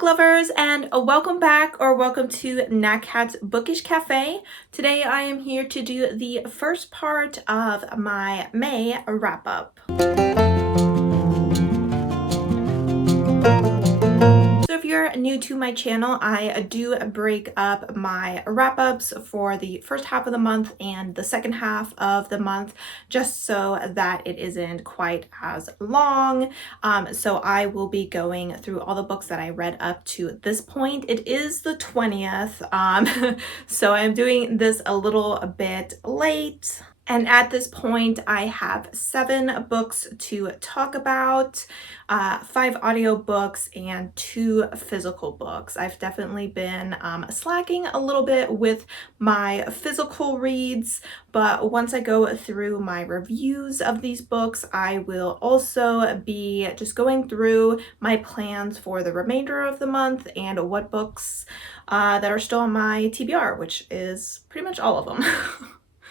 book lovers, and welcome back or welcome to Nat Cat's Bookish Cafe. Today I am here to do the first part of my May wrap-up. So if you're new to my channel, I do break up my wrap-ups for the first half of the month and the second half of the month, just so that it isn't quite as long. So I will be going through all the books that I read up to this point. It is the 20th, so I'm doing this a little bit late. And at this point, I have 7 books to talk about, 5 audiobooks and 2 physical books. I've definitely been slacking a little bit with my physical reads, but once I go through my reviews of these books, I will also be just going through my plans for the remainder of the month and what books that are still on my TBR, which is pretty much all of them.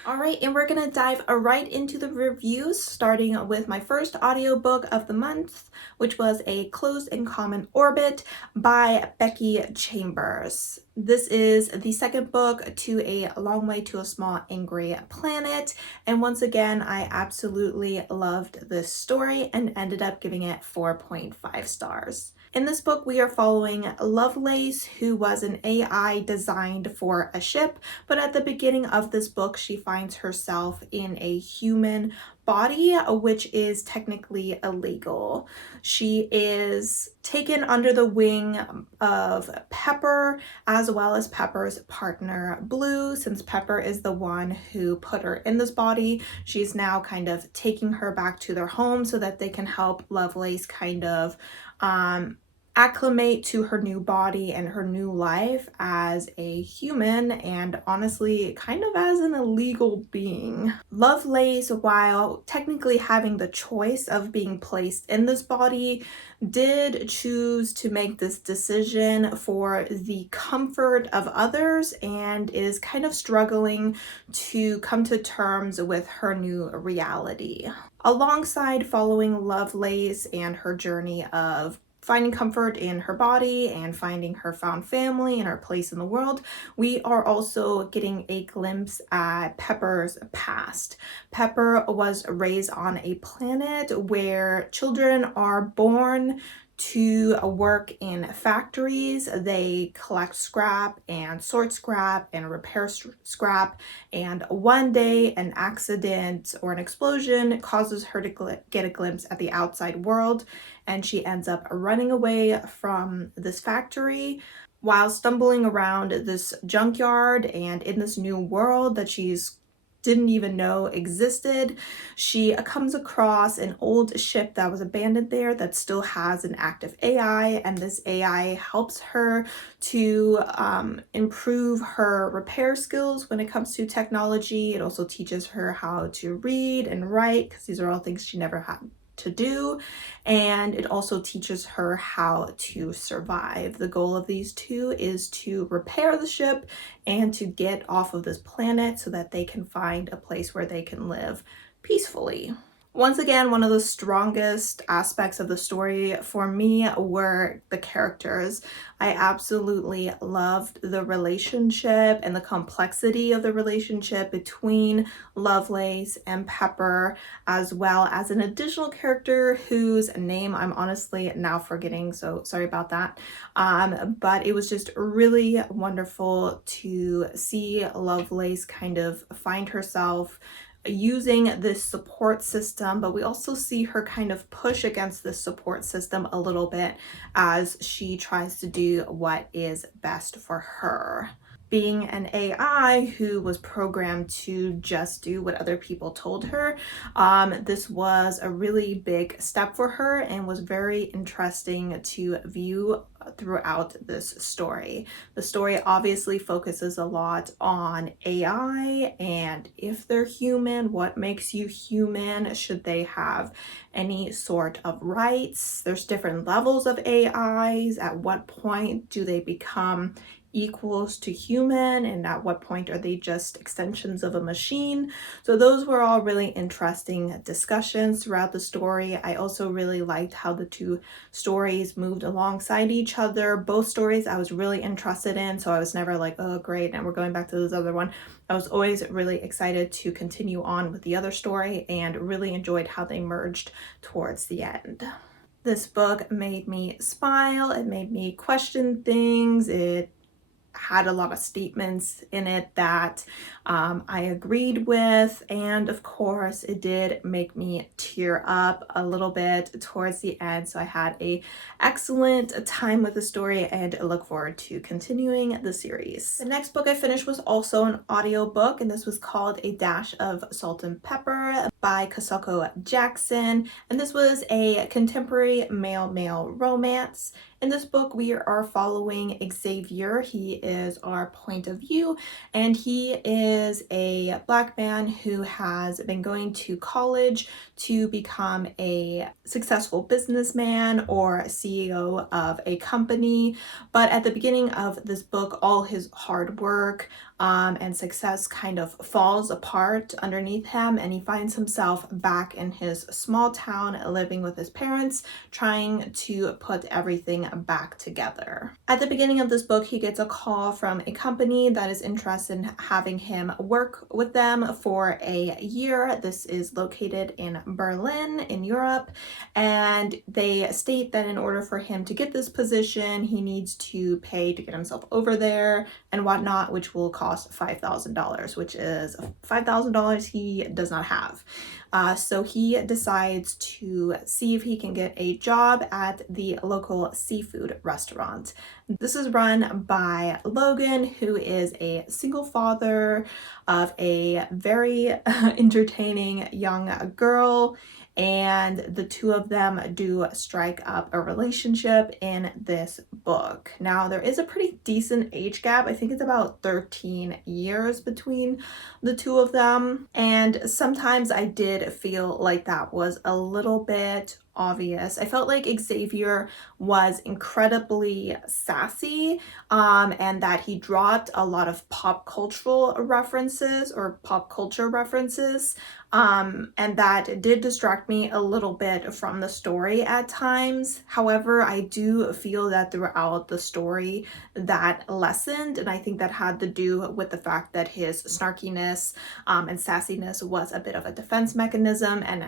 Alright, and we're gonna dive right into the reviews, starting with my first audiobook of the month, which was A Closed and Common Orbit by Becky Chambers. This is the second book to A Long Way to a Small Angry Planet, and once again, I absolutely loved this story and ended up giving it 4.5 stars. In this book, we are following Lovelace, who was an AI designed for a ship, but at the beginning of this book, she finds herself in a human body, which is technically illegal. She is taken under the wing of Pepper, as well as Pepper's partner Blue. Since Pepper is the one who put her in this body, she's now kind of taking her back to their home so that they can help Lovelace kind of acclimate to her new body and her new life as a human, and honestly kind of as an illegal being. Lovelace, while technically having the choice of being placed in this body, did choose to make this decision for the comfort of others and is kind of struggling to come to terms with her new reality. Alongside following Lovelace and her journey of finding comfort in her body and finding her found family and her place in the world, we are also getting a glimpse at Pepper's past. Pepper was raised on a planet where children are born to work in factories. They collect scrap and sort scrap and repair scrap, and one day an accident or an explosion causes her to get a glimpse at the outside world, and she ends up running away from this factory. While stumbling around this junkyard and in this new world that she's didn't even know existed, she comes across an old ship that was abandoned there that still has an active AI, and this AI helps her to improve her repair skills when it comes to technology. It also teaches her how to read and write, because these are all things she never had to do, and it also teaches her how to survive. The goal of these two is to repair the ship and to get off of this planet so that they can find a place where they can live peacefully. Once again, one of the strongest aspects of the story for me were the characters. I absolutely loved the relationship and the complexity of the relationship between Lovelace and Pepper, as well as an additional character whose name I'm honestly now forgetting, so sorry about that. But it was just really wonderful to see Lovelace kind of find herself using this support system, but we also see her kind of push against this support system a little bit as she tries to do what is best for her. Being an AI who was programmed to just do what other people told her, this was a really big step for her and was very interesting to view throughout this story. The story obviously focuses a lot on AI and if they're human, what makes you human? Should they have any sort of rights? There's different levels of AIs. At what point do they become equals to human, and at what point are they just extensions of a machine. So those were all really interesting discussions throughout the story. I also really liked how the two stories moved alongside each other. Both stories I was really interested in, so I was never like, oh great, and we're going back to this other one. I was always really excited to continue on with the other story and really enjoyed how they merged towards the end. This book made me smile, it made me question things, it had a lot of statements in it that I agreed with, and of course it did make me tear up a little bit towards the end. So I had a excellent time with the story and I look forward to continuing the series. The next book I finished was also an audiobook, and this was called A Dash of Salt and Pepper by Kosoko Jackson, and this was a contemporary male-male romance. In this book, we are following Xavier. He is our point of view, and he is a Black man who has been going to college to become a successful businessman or CEO of a company. But at the beginning of this book, all his hard work and success kind of falls apart underneath him, and he finds himself back in his small town living with his parents, trying to put everything back together. At the beginning of this book, he gets a call from a company that is interested in having him work with them for a year. This is located in Berlin in Europe, and they state that in order for him to get this position, he needs to pay to get himself over there and whatnot, which will cost $5,000, which is $5,000 he does not have. So he decides to see if he can get a job at the local seafood restaurant. This is run by Logan, who is a single father of a very entertaining young girl, and the two of them do strike up a relationship in this book. Now, there is a pretty decent age gap. I think it's about 13 years between the two of them, and sometimes I did feel like that was a little bit obvious. I felt like Xavier was incredibly sassy, and that he dropped a lot of pop cultural references or pop culture references, and that did distract me a little bit from the story at times. However, I do feel that throughout the story that lessened, and I think that had to do with the fact that his snarkiness and sassiness was a bit of a defense mechanism, and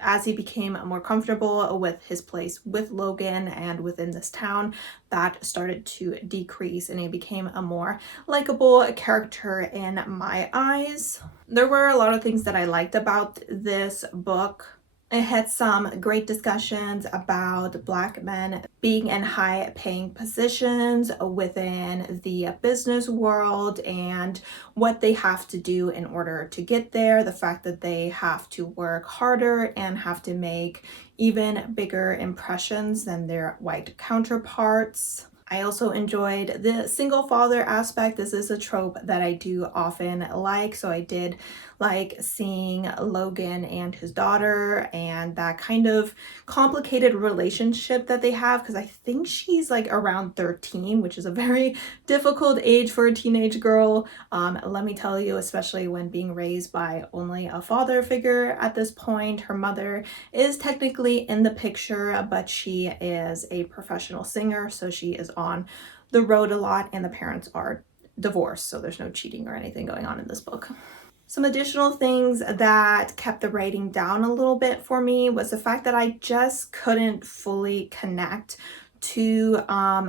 as he became more comfortable with his place with Logan and within this town, that started to decrease and he became a more likable character in my eyes. There were a lot of things that I liked about this book. It had some great discussions about Black men being in high-paying positions within the business world and what they have to do in order to get there, the fact that they have to work harder and have to make even bigger impressions than their white counterparts. I also enjoyed the single father aspect. This is a trope that I do often like, so I did like seeing Logan and his daughter and that kind of complicated relationship that they have, because I think she's like around 13, which is a very difficult age for a teenage girl. Let me tell you, especially when being raised by only a father figure at this point. Her mother is technically in the picture, but she is a professional singer, so she is on the road a lot, and the parents are divorced, so there's no cheating or anything going on in this book. Some additional things that kept the writing down a little bit for me was the fact that I just couldn't fully connect to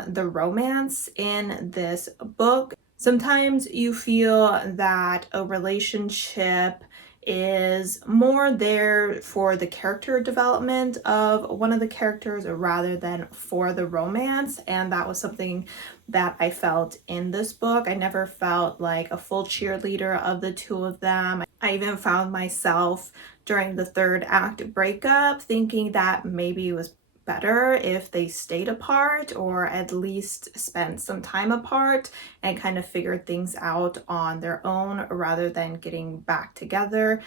the romance in this book. Sometimes you feel that a relationship is more there for the character development of one of the characters rather than for the romance, and that was something that I felt in this book. I never felt like a full cheerleader of the two of them. I even found myself during the third act breakup thinking that maybe it was better if they stayed apart or at least spent some time apart and kind of figured things out on their own rather than getting back together.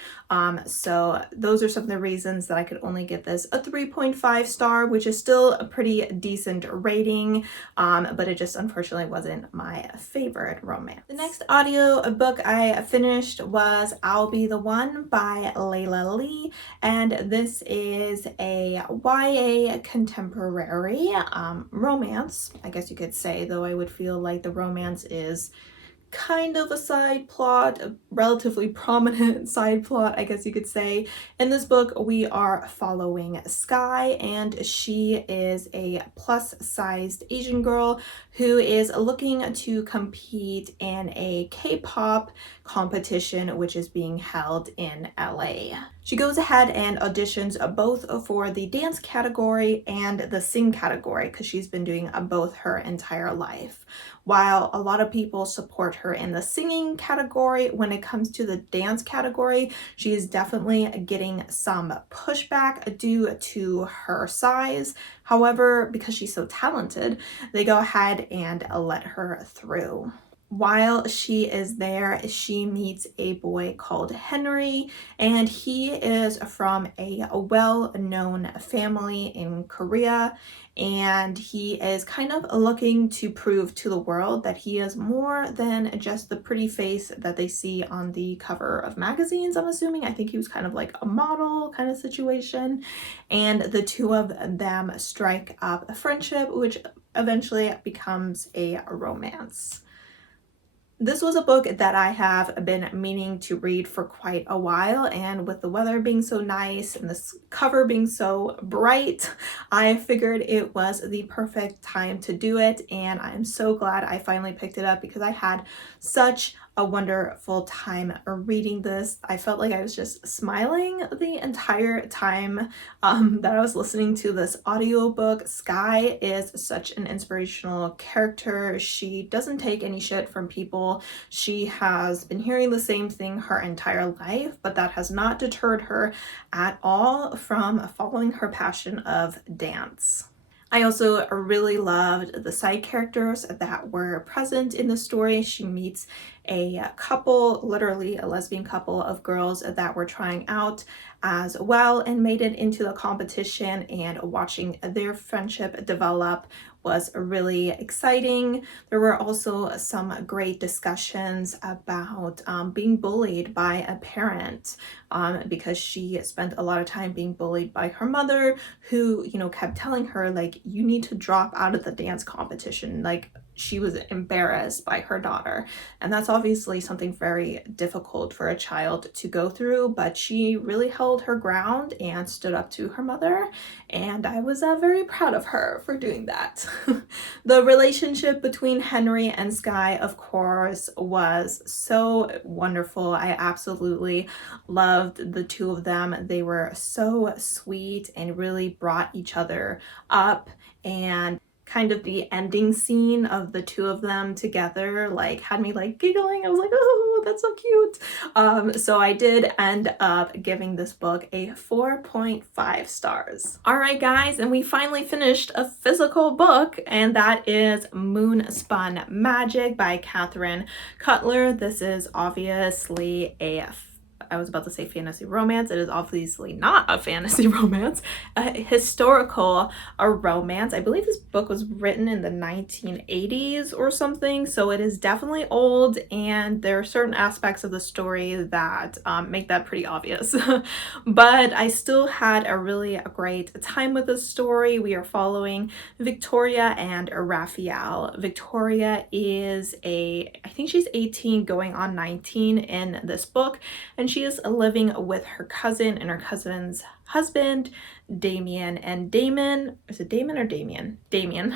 So those are some of the reasons that I could only give this a 3.5 star, which is still a pretty decent rating, but it just unfortunately wasn't my favorite romance. The next audio book I finished was I'll Be the One by Layla Lee, and this is a YA contemporary romance, I guess you could say, though I would feel like the romance is kind of a side plot, a relatively prominent side plot, I guess you could say. In this book, we are following Sky, and she is a plus-sized Asian girl who is looking to compete in a K-pop competition, which is being held in LA. She goes ahead and auditions both for the dance category and the sing category because she's been doing both her entire life. While a lot of people support her in the singing category, when it comes to the dance category, she is definitely getting some pushback due to her size. However, because she's so talented, they go ahead and let her through. While she is there, she meets a boy called Henry, and he is from a well-known family in Korea, and he is kind of looking to prove to the world that he is more than just the pretty face that they see on the cover of magazines, I'm assuming. I think he was kind of like a model kind of situation, and the two of them strike up a friendship, which eventually becomes a romance. This was a book that I have been meaning to read for quite a while, and with the weather being so nice and this cover being so bright, I figured it was the perfect time to do it, and I'm so glad I finally picked it up because I had such a wonderful time reading this. I felt like I was just smiling the entire time that I was listening to this audiobook. Sky is such an inspirational character. She doesn't take any shit from people. She has been hearing the same thing her entire life, but that has not deterred her at all from following her passion of dance. I also really loved the side characters that were present in the story. She meets a couple, literally a lesbian couple of girls that were trying out as well and made it into the competition, and watching their friendship develop was really exciting. There were also some great discussions about being bullied by a parent because she spent a lot of time being bullied by her mother, who, you know, kept telling her, like, you need to drop out of the dance competition. Like, she was embarrassed by her daughter, and that's obviously something very difficult for a child to go through, but she really held her ground and stood up to her mother, and I was very proud of her for doing that. The relationship between Henry and Sky, of course, was so wonderful. I absolutely loved the two of them. They were so sweet and really brought each other up, and kind of the ending scene of the two of them together like had me like giggling. I was like, oh, that's so cute. So I did end up giving this book a 4.5 stars. All right, guys, and we finally finished a physical book, and that is Moon Spun Magic by Catherine Cutler. This is obviously I was about to say fantasy romance. It is obviously not a fantasy romance, a historical romance. I believe this book was written in the 1980s or something, so it is definitely old, and there are certain aspects of the story that make that pretty obvious. But I still had a really great time with this story. We are following Victoria and Raphael. Victoria is I think she's 18 going on 19 in this book, and she is living with her cousin and her cousin's husband, Damien. And Damon, is it Damon or Damien? Damien.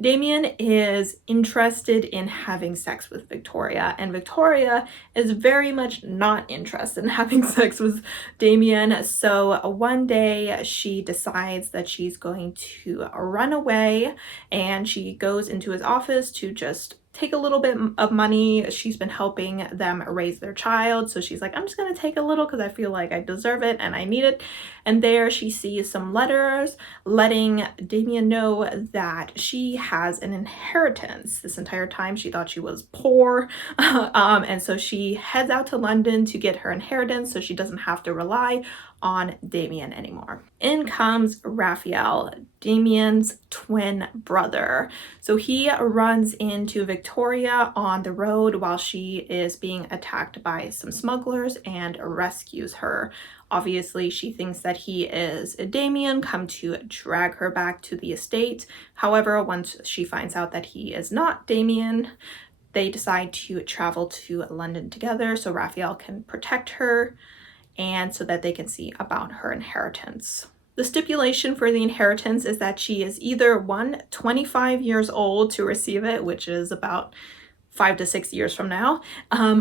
Damien is interested in having sex with Victoria, and Victoria is very much not interested in having sex with Damien. So one day she decides that she's going to run away, and she goes into his office to just take a little bit of money. She's been helping them raise their child, so she's like, I'm just gonna take a little because I feel like I deserve it and I need it. And there she sees some letters letting Damien know that she has an inheritance. This entire time she thought she was poor, and so she heads out to London to get her inheritance so she doesn't have to rely on Damien anymore. In comes Raphael, Damien's twin brother. So he runs into Victoria on the road while she is being attacked by some smugglers and rescues her. Obviously, she thinks that he is Damien, come to drag her back to the estate. However, once she finds out that he is not Damien, they decide to travel to London together so Raphael can protect her and so that they can see about her inheritance. The stipulation for the inheritance is that she is either 25 years old to receive it, which is about 5 to 6 years from now,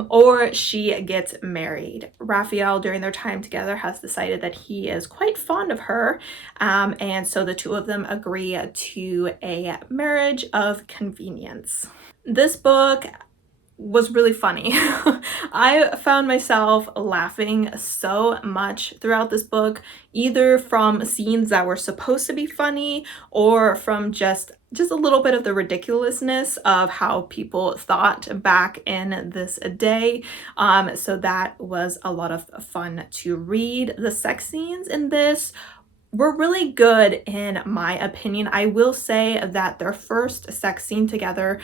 or she gets married. Raphael, during their time together, has decided that he is quite fond of her, and so the two of them agree to a marriage of convenience. This book was really funny. I found myself laughing so much throughout this book, either from scenes that were supposed to be funny or from just a little bit of the ridiculousness of how people thought back in this day. So that was a lot of fun to read. The sex scenes in this were really good in my opinion. I will say that their first sex scene together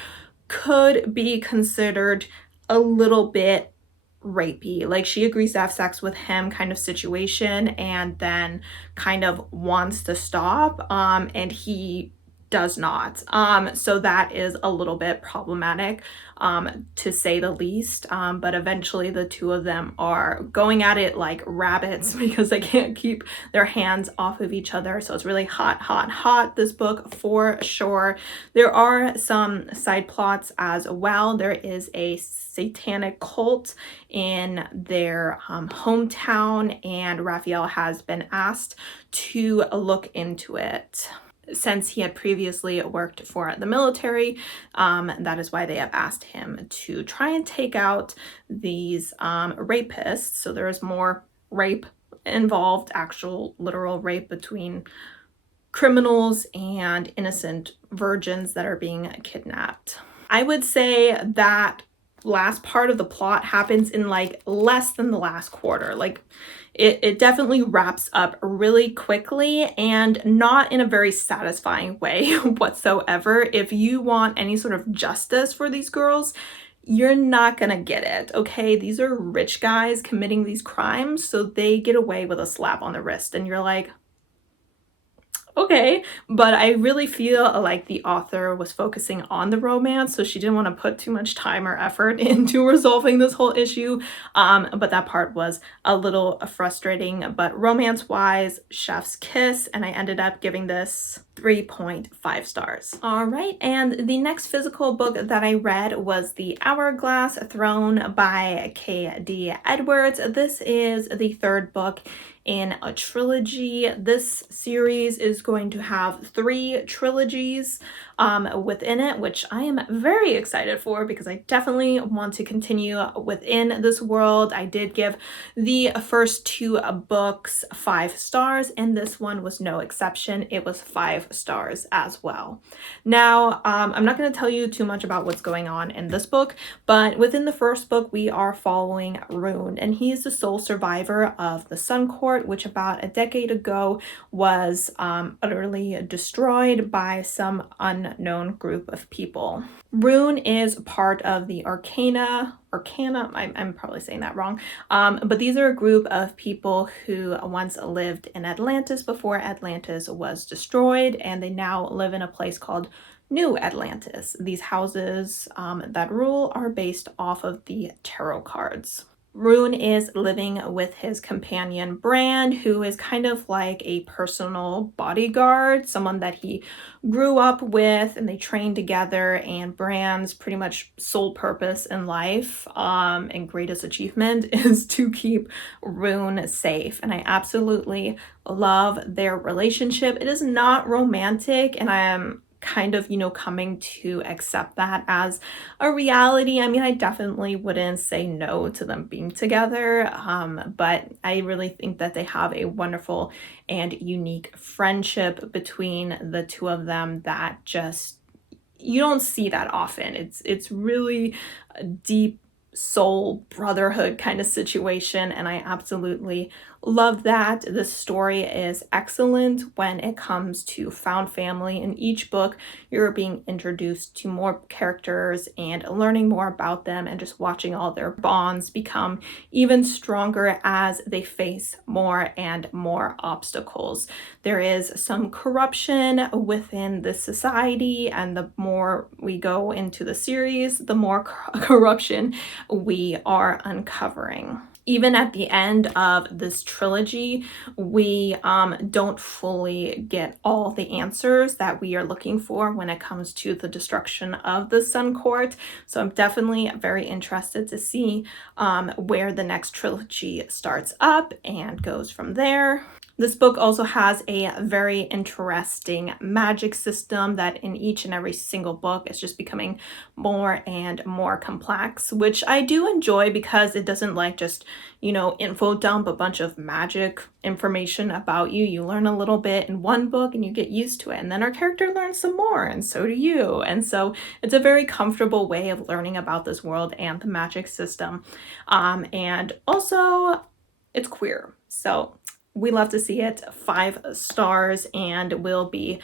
could be considered a little bit rapey. Like, she agrees to have sex with him kind of situation and then kind of wants to stop, and he does not. So that is a little bit problematic, to say the least. But eventually the two of them are going at it like rabbits because they can't keep their hands off of each other. So it's really hot, this book for sure. There are some side plots as well. There is a satanic cult in their hometown, and Raphael has been asked to look into it. Since he had previously worked for the military, that is why they have asked him to try and take out these rapists. So there is more rape involved, actual literal rape between criminals and innocent virgins that are being kidnapped. I would say that last part of the plot happens in like less than the last quarter. Like, it definitely wraps up really quickly and not in a very satisfying way whatsoever. If you want any sort of justice for these girls, you're not gonna get it, okay? These are rich guys committing these crimes, so they get away with a slap on the wrist, and you're like, okay. But I really feel like the author was focusing on the romance, so she didn't want to put too much time or effort into resolving this whole issue, but that part was a little frustrating. But romance wise, chef's kiss, and I ended up giving this 3.5 stars. All right, and the next physical book that I read was The Hourglass Throne by K.D. Edwards. This is the third book in a trilogy. This series is going to have 3 trilogies within it, which I am very excited for because I definitely want to continue within this world. I did give the first 2 books 5 stars, and this one was no exception. It was 5 stars as well. Now, I'm not going to tell you too much about what's going on in this book, but within the first book, we are following Rune, and he's the sole survivor of the Sun Court, which about a decade ago was utterly destroyed by some unknown group of people. Rune is part of the Arcana, I'm probably saying that wrong, but these are a group of people who once lived in Atlantis before Atlantis was destroyed, and they now live in a place called New Atlantis. These houses that rule are based off of the tarot cards. Rune is living with his companion Brand, who is kind of like a personal bodyguard, someone that he grew up with and they trained together, and Brand's pretty much sole purpose in life and greatest achievement is to keep Rune safe. And I absolutely love their relationship. It is not romantic, and I am kind of, coming to accept that as a reality. I mean, I definitely wouldn't say no to them being together, but I really think that they have a wonderful and unique friendship between the two of them that just you don't see that often. It's really a deep soul brotherhood kind of situation, and I absolutely love that. The story is excellent when it comes to found family. In each book, you're being introduced to more characters and learning more about them, and just watching all their bonds become even stronger as they face more and more obstacles. There is some corruption within the society, and the more we go into the series, the more corruption we are uncovering. Even at the end of this trilogy, we don't fully get all the answers that we are looking for when it comes to the destruction of the Sun Court. So I'm definitely very interested to see where the next trilogy starts up and goes from there. This book also has a very interesting magic system that in each and every single book is just becoming more and more complex, which I do enjoy because it doesn't like just, info dump a bunch of magic information about you. You learn a little bit in one book and you get used to it, and then our character learns some more, and so do you. And so it's a very comfortable way of learning about this world and the magic system. And also, it's queer. So we love to see it. 5 stars, and will be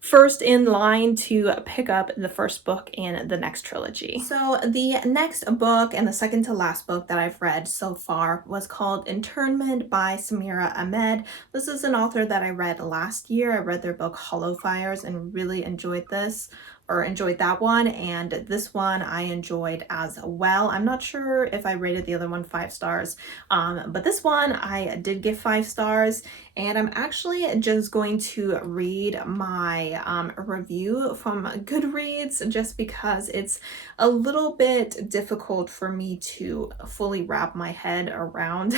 first in line to pick up the first book in the next trilogy. So the next book, and the second to last book that I've read so far, was called Internment by Samira Ahmed. This is an author that I read last year. I read their book Hollow Fires and really enjoyed that one, and this one I enjoyed as well. I'm not sure if I rated the other one 5 stars, but this one I did give 5 stars, and I'm actually just going to read my review from Goodreads just because it's a little bit difficult for me to fully wrap my head around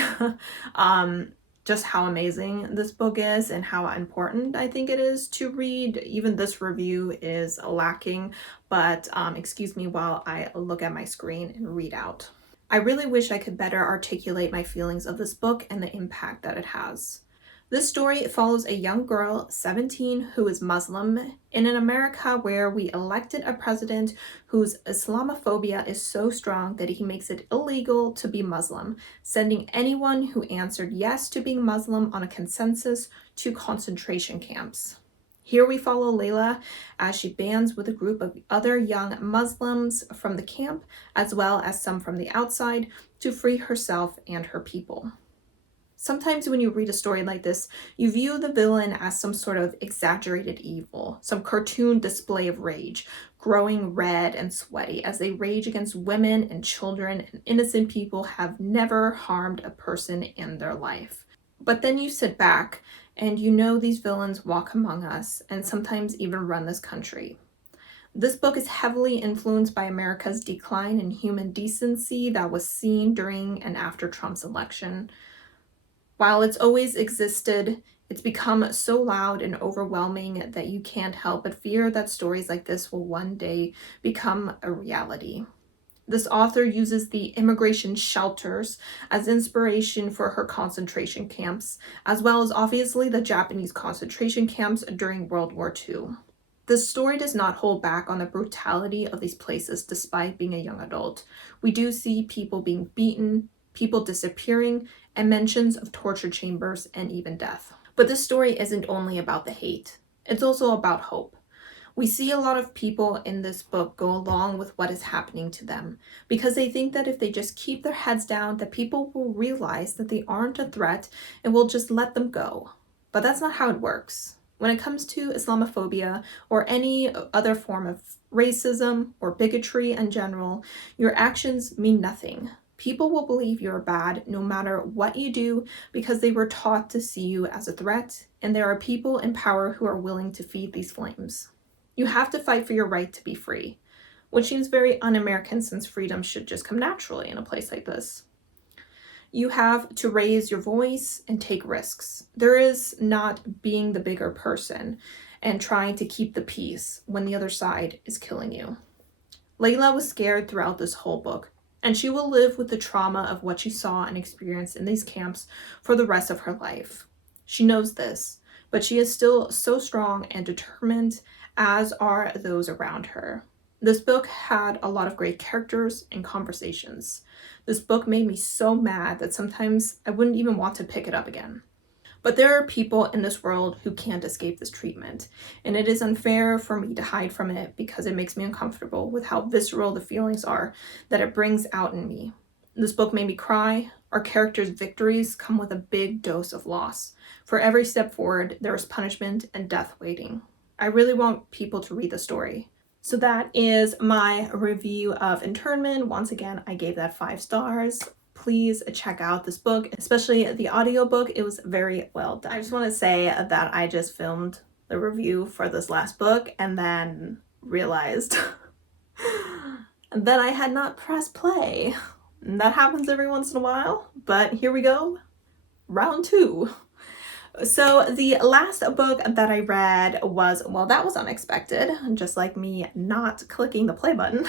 just how amazing this book is and how important I think it is to read. Even this review is lacking, but excuse me while I look at my screen and read out. I really wish I could better articulate my feelings of this book and the impact that it has. This story follows a young girl, 17, who is Muslim in an America where we elected a president whose Islamophobia is so strong that he makes it illegal to be Muslim, sending anyone who answered yes to being Muslim on a consensus to concentration camps. Here we follow Layla as she bands with a group of other young Muslims from the camp, as well as some from the outside, to free herself and her people. Sometimes when you read a story like this, you view the villain as some sort of exaggerated evil, some cartoon display of rage, growing red and sweaty as they rage against women and children, and innocent people have never harmed a person in their life. But then you sit back and you know these villains walk among us and sometimes even run this country. This book is heavily influenced by America's decline in human decency that was seen during and after Trump's election. While it's always existed, it's become so loud and overwhelming that you can't help but fear that stories like this will one day become a reality. This author uses the immigration shelters as inspiration for her concentration camps, as well as obviously the Japanese concentration camps during World War II. The story does not hold back on the brutality of these places despite being a young adult. We do see people being beaten, people disappearing, and mentions of torture chambers and even death. But this story isn't only about the hate, it's also about hope. We see a lot of people in this book go along with what is happening to them because they think that if they just keep their heads down, that people will realize that they aren't a threat and will just let them go. But that's not how it works. When it comes to Islamophobia or any other form of racism or bigotry in general, your actions mean nothing. People will believe you're bad no matter what you do because they were taught to see you as a threat, and there are people in power who are willing to feed these flames. You have to fight for your right to be free, which seems very un-American since freedom should just come naturally in a place like this. You have to raise your voice and take risks. There is not being the bigger person. and trying to keep the peace when the other side is killing you. Layla was scared throughout this whole book, and she will live with the trauma of what she saw and experienced in these camps for the rest of her life. She knows this, but she is still so strong and determined, as are those around her. This book had a lot of great characters and conversations. This book made me so mad that sometimes I wouldn't even want to pick it up again. But there are people in this world who can't escape this treatment, and it is unfair for me to hide from it because it makes me uncomfortable with how visceral the feelings are that it brings out in me. This book made me cry. Our characters' victories come with a big dose of loss. For every step forward, there is punishment and death waiting. I really want people to read the story. So that is my review of Internment. Once again, I gave that 5 stars. Please check out this book, especially the audiobook. It was very well done. I just want to say that I just filmed the review for this last book and then realized that I had not pressed play. That happens every once in a while, but here we go. Round 2. So the last book that I read was, well, that was unexpected, just like me not clicking the play button.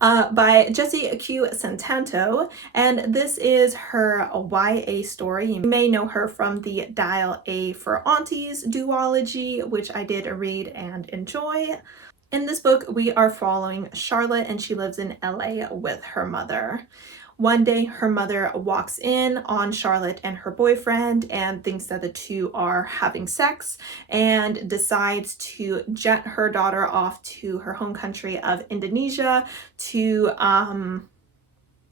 By Jessie Q. Santanto, and this is her YA story. You may know her from the Dial A for Aunties duology, which I did read and enjoy. In this book, we are following Charlotte, and she lives in LA with her mother. One day, her mother walks in on Charlotte and her boyfriend and thinks that the two are having sex and decides to jet her daughter off to her home country of Indonesia to, I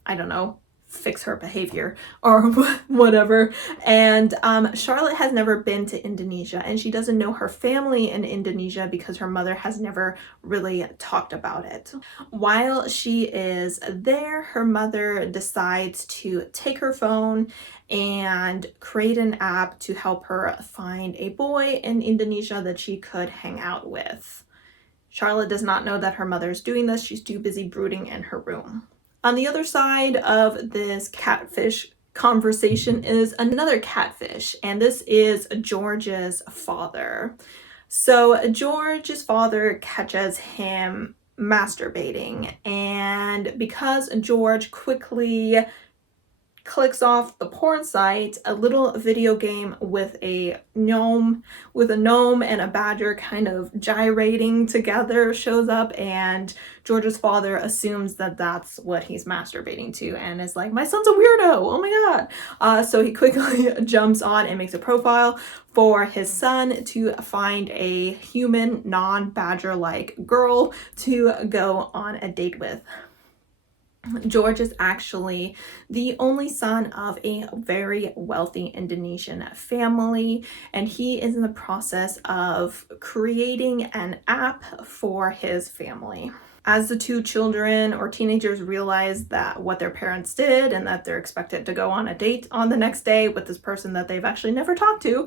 don't know, fix her behavior or whatever. And Charlotte has never been to Indonesia, and she doesn't know her family in Indonesia because her mother has never really talked about it. While she is there, her mother decides to take her phone and create an app to help her find a boy in Indonesia that she could hang out with. Charlotte does not know that her mother is doing this. She's too busy brooding in her room. On the other side of this catfish conversation is another catfish, and this is George's father. So George's father catches him masturbating, and because George quickly clicks off the porn site, a little video game with a gnome and a badger kind of gyrating together shows up, and George's father assumes that that's what he's masturbating to and is like, my son's a weirdo, oh my god. So he quickly jumps on and makes a profile for his son to find a human, non-badger-like girl to go on a date with. George is actually the only son of a very wealthy Indonesian family, and he is in the process of creating an app for his family. As the two children or teenagers realize that what their parents did and that they're expected to go on a date on the next day with this person that they've actually never talked to,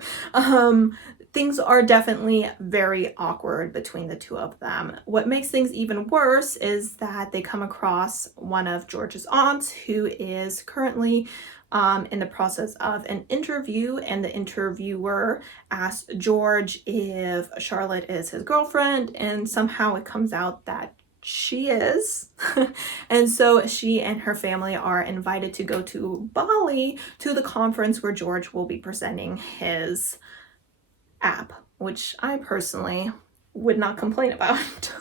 things are definitely very awkward between the two of them. What makes things even worse is that they come across one of George's aunts who is currently in the process of an interview, and the interviewer asks George if Charlotte is his girlfriend, and somehow it comes out that she is. And so she and her family are invited to go to Bali to the conference where George will be presenting his app, which I personally would not complain about.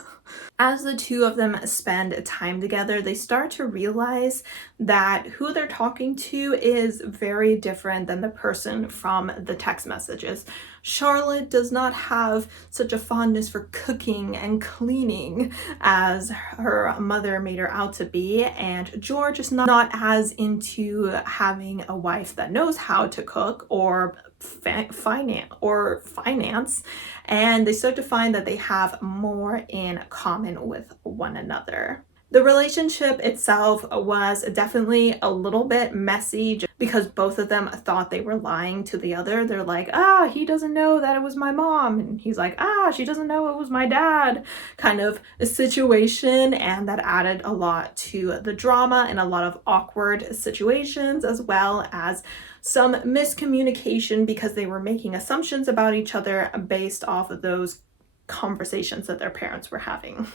As the two of them spend time together, they start to realize that who they're talking to is very different than the person from the text messages. Charlotte does not have such a fondness for cooking and cleaning as her mother made her out to be, and George is not as into having a wife that knows how to cook or finance, and they start to find that they have more in common with one another. The relationship itself was definitely a little bit messy just because both of them thought they were lying to the other. They're like, ah, he doesn't know that it was my mom. And he's like, ah, she doesn't know it was my dad, kind of a situation. And that added a lot to the drama and a lot of awkward situations, as well as some miscommunication because they were making assumptions about each other based off of those conversations that their parents were having.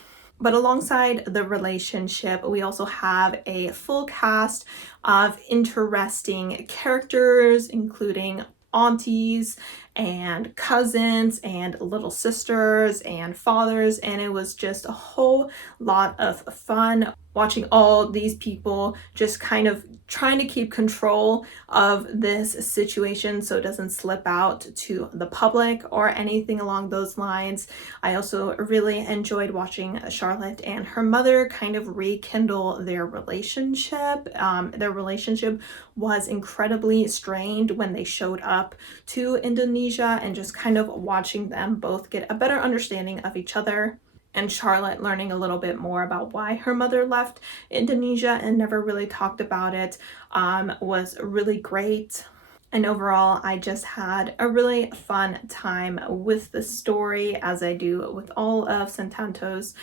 But alongside the relationship, we also have a full cast of interesting characters, including aunties and cousins and little sisters and fathers, and it was just a whole lot of fun watching all these people just kind of trying to keep control of this situation so it doesn't slip out to the public or anything along those lines. I also really enjoyed watching Charlotte and her mother kind of rekindle their relationship. Their relationship was incredibly strained when they showed up to Indonesia, and just kind of watching them both get a better understanding of each other, and Charlotte learning a little bit more about why her mother left Indonesia and never really talked about it, was really great. And overall, I just had a really fun time with the story, as I do with all of Santanto's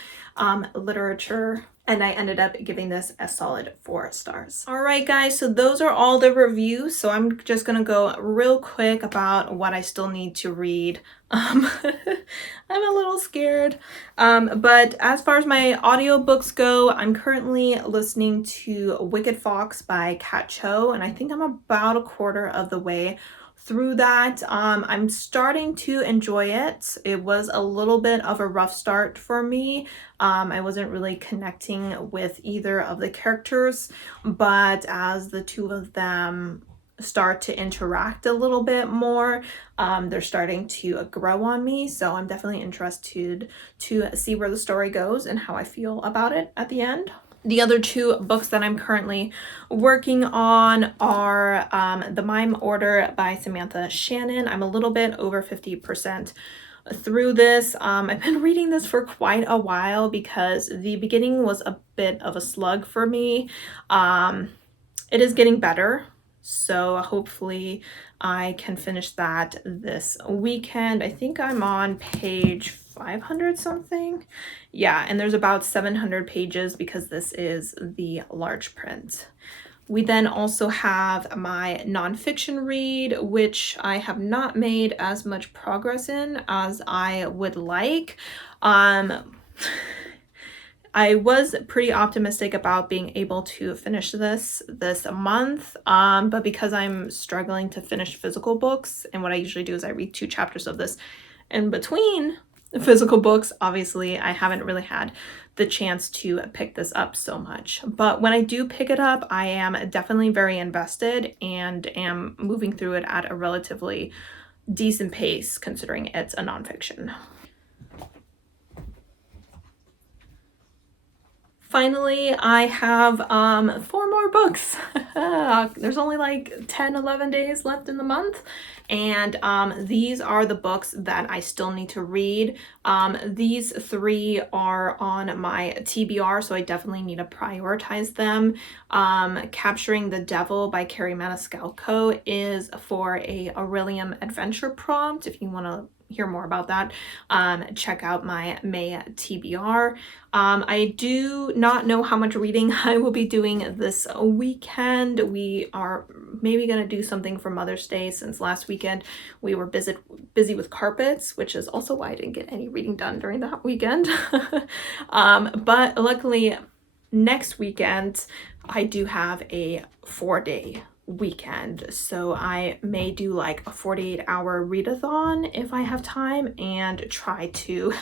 literature. And I ended up giving this a solid 4 stars. All right, guys, so those are all the reviews. So I'm just gonna go real quick about what I still need to read. I'm a little scared. But as far as my audiobooks go, I'm currently listening to Wicked Fox by Kat Cho, and I think I'm about a quarter of the way through that. I'm starting to enjoy it. It was a little bit of a rough start for me. I wasn't really connecting with either of the characters, but as the two of them start to interact a little bit more, they're starting to grow on me. So I'm definitely interested to see where the story goes and how I feel about it at the end. The other 2 books that I'm currently working on are The Mime Order by Samantha Shannon. I'm a little bit over 50% through this. I've been reading this for quite a while because the beginning was a bit of a slug for me. It is getting better, so hopefully I can finish that this weekend. I think I'm on page 500 something. Yeah, and there's about 700 pages because this is the large print. We then also have my nonfiction read, which I have not made as much progress in as I would like. I was pretty optimistic about being able to finish this month, but because I'm struggling to finish physical books, and what I usually do is I read 2 chapters of this in between the physical books, obviously I haven't really had the chance to pick this up so much. But when I do pick it up, I am definitely very invested and am moving through it at a relatively decent pace considering it's a nonfiction. Finally, I have 4 more books. There's only like 10-11 days left in the month, and these are the books that I still need to read. These 3 are on my TBR, so I definitely need to prioritize them. Capturing the Devil by Carrie Maniscalco is for a Aurelium adventure prompt. If you want to hear more about that, check out my May TBR. I do not know how much reading I will be doing this weekend. We are maybe going to do something for Mother's Day, since last weekend we were busy with carpets, which is also why I didn't get any reading done during that weekend. But luckily next weekend I do have a 4-day weekend, so I may do like a 48-hour readathon if I have time and try to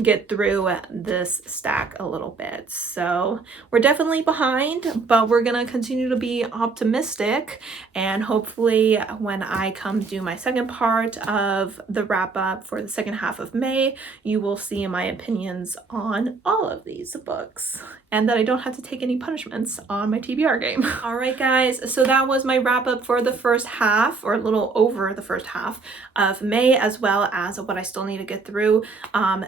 get through this stack a little bit. So we're definitely behind, but we're gonna continue to be optimistic, and hopefully when I come do my second part of the wrap up for the second half of May, you will see my opinions on all of these books and that I don't have to take any punishments on my TBR game. All right, guys, so that that was my wrap up for the first half, or a little over the first half of May, as well as what I still need to get through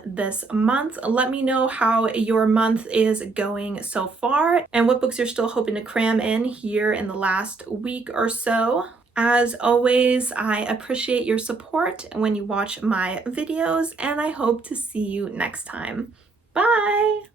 this month. Let me know how your month is going so far and what books you're still hoping to cram in here in the last week or so. As always, I appreciate your support when you watch my videos, and I hope to see you next time. Bye!